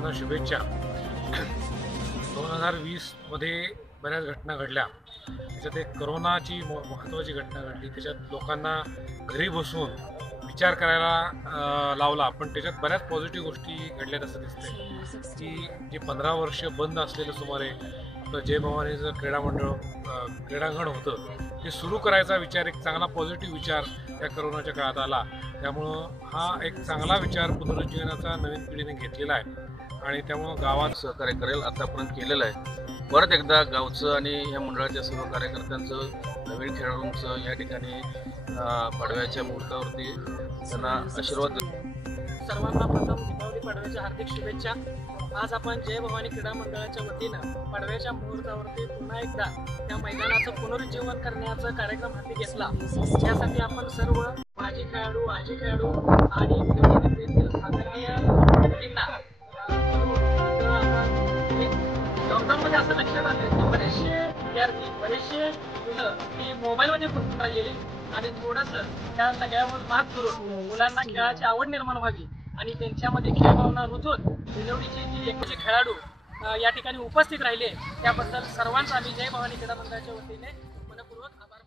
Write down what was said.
सर्वांना शुभेच्छा। 2020 मध्ये बऱ्याच घटना घडल्या, त्याच्यात एक करोनाची महत्त्वाची घटना घडली। त्याच्यात लोकांना घरी बसून विचार करायला लावला, पण त्याच्यात बऱ्याच पॉझिटिव्ह गोष्टी घडल्यात असं दिसतंय की जे 15 वर्ष बंद असलेलं सुमारे आपलं जय भवानीचं क्रीडांगण होतं ते सुरू करायचा विचार, एक चांगला पॉझिटिव्ह विचार या करोनाच्या काळात आला। त्यामुळं हा एक चांगला विचार पुनरुज्जीवनाचा नवीन पिढीने घेतलेला आहे आणि त्यामुळं गावात सहकार्य करेल आतापर्यंत केलेलं आहे। परत एकदा गावचं आणि या मंडळाच्या सर्व कार्यकर्त्यांचं, नवीन खेळाडूंचं या ठिकाणी पाडव्याच्या मुहूर्तावरती त्यांना आशीर्वाद देतो। सर्वांना प्रथम दीपावली पाडव्याच्या हार्दिक शुभेच्छा। आज आपण जय भवानी क्रीडा मंडळाच्या वतीनं पाडव्याच्या मुहूर्तावरती पुन्हा एकदा त्या मैदानाचं पुनरुज्जीवन करण्याचा कार्यक्रम हाती घेतला। यासाठी आपण सर्व माजी खेळाडू, आजी खेळाडू आणि आदरणीय व्यक्तींना लॉकडाऊनमध्ये असं लक्षात आलं की बरेचसे विद्यार्थी, बरेचसे मुलं ही मोबाईलमध्ये गुंतून राहिलेले आणि थोडंसं त्या सगळ्यावर मात करून मुलांना खेळाची आवड निर्माण व्हावी आणि त्यांच्यामध्ये खेळ भावना रुजून भिलवडीचे जे एकूणचे खेळाडू या ठिकाणी उपस्थित राहिले त्याबद्दल सर्वांचा आम्ही जय भवानी क्रीडा मंडळाच्या वतीने मनपूर्वक आभार